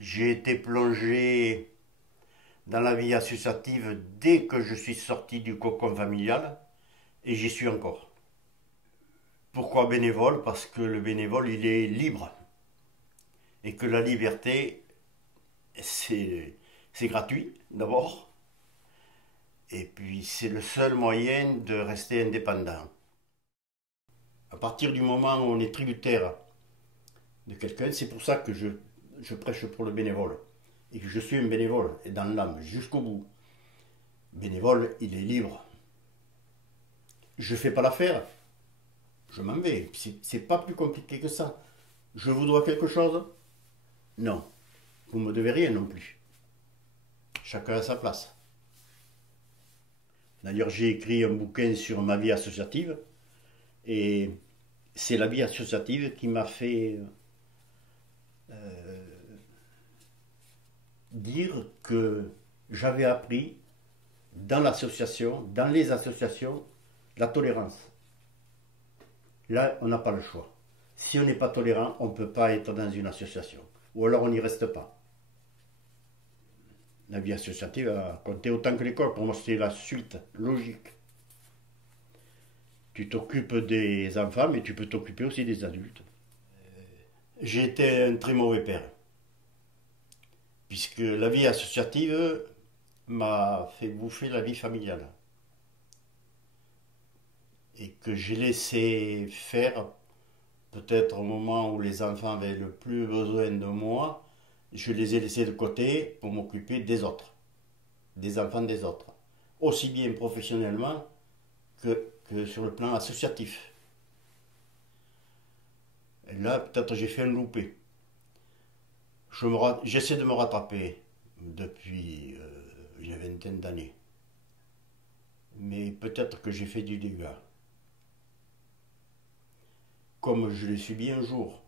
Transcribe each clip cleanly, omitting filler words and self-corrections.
J'ai été plongé dans la vie associative dès que je suis sorti du cocon familial et j'y suis encore. Pourquoi bénévole? Parce que le bénévole, il est libre et que la liberté, c'est gratuit d'abord et puis c'est le seul moyen de rester indépendant. À partir du moment où on est tributaire de quelqu'un, c'est pour ça que je prêche pour le bénévole et que je suis un bénévole et dans l'âme jusqu'au bout. Bénévole, il est libre. Je fais pas l'affaire, je m'en vais. C'est pas plus compliqué que ça. Je vous dois quelque chose? Non. Vous me devez rien non plus. Chacun à sa place. D'ailleurs, j'ai écrit un bouquin sur ma vie associative et c'est la vie associative qui m'a fait dire que j'avais appris dans l'association, dans les associations, la tolérance. Là, on n'a pas le choix. Si on n'est pas tolérant, on ne peut pas être dans une association. Ou alors on n'y reste pas. La vie associative a compté autant que l'école. Pour moi, c'est la suite logique. Tu t'occupes des enfants, mais tu peux t'occuper aussi des adultes. J'ai été un très mauvais père. Puisque la vie associative m'a fait bouffer la vie familiale. Et que j'ai laissé faire, peut-être au moment où les enfants avaient le plus besoin de moi, je les ai laissés de côté pour m'occuper des autres, des enfants des autres, aussi bien professionnellement que sur le plan associatif. Et là, peut-être j'ai fait un loupé. J'essaie de me rattraper depuis une vingtaine d'années. Mais peut-être que j'ai fait du dégât. Comme je l'ai subi un jour.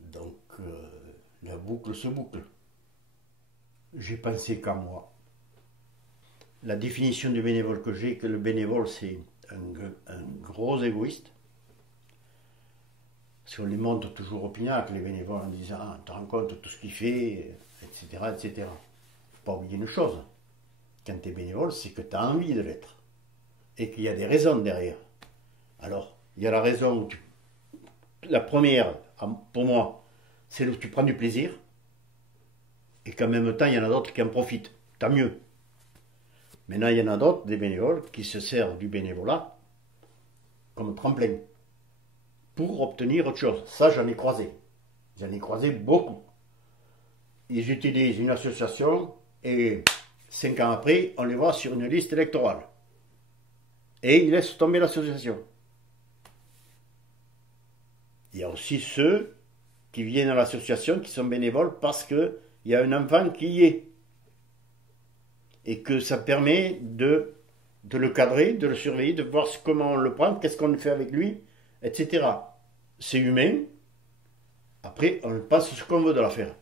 Donc la boucle se boucle. J'ai pensé qu'à moi. La définition du bénévole que j'ai, que le bénévole c'est un gros égoïste. Parce qu'on les montre toujours au pinacle, les bénévoles, en disant ah, tu te rends compte de tout ce qu'il fait, etc. etc. Il ne faut pas oublier une chose. Quand tu es bénévole, c'est que tu as envie de l'être. Et qu'il y a des raisons derrière. Alors, il y a la raison, la première, pour moi, c'est où tu prends du plaisir, et qu'en même temps, il y en a d'autres qui en profitent. Tant mieux. Maintenant, il y en a d'autres, des bénévoles, qui se servent du bénévolat comme tremplin, pour obtenir autre chose. Ça, j'en ai croisé. J'en ai croisé beaucoup. Ils utilisent une association, et 5 ans après, on les voit sur une liste électorale. Et ils laissent tomber l'association. Il y a aussi ceux qui viennent à l'association, qui sont bénévoles parce qu'il y a un enfant qui y est. Et que ça permet de le cadrer, de le surveiller, de voir comment on le prend, qu'est-ce qu'on fait avec lui, etc. C'est humain. Après, on passe ce qu'on veut de l'affaire.